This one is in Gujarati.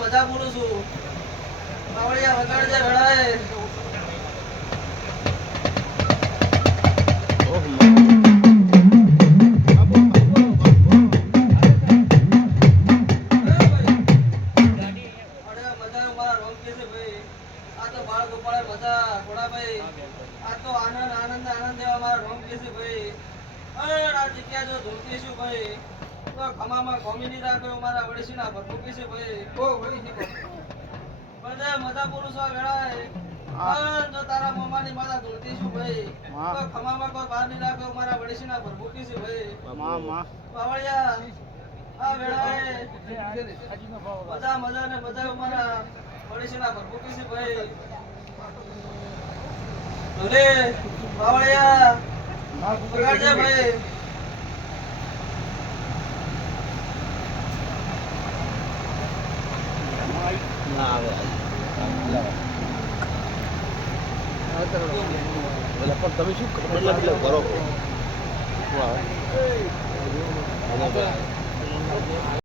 મજા બોલું છું બાવળિયા વગાડજે રડાય મજા પુરુષ જો તારા મોમાની માતા ધૂળતી છું ભાઈ ખમામાં કોઈ બહાર નહીં રાખ્યો મારા વડીશીના પર મૂકી છે ભાઈ બાવળિયા આ વેળાએ મજા મજા ને મજા મારા વડીશીના પર મૂકી છે ભાઈ ઢોલે બાવળિયા વગાડજે ભાઈ ના આવે પણ તમે શું કરો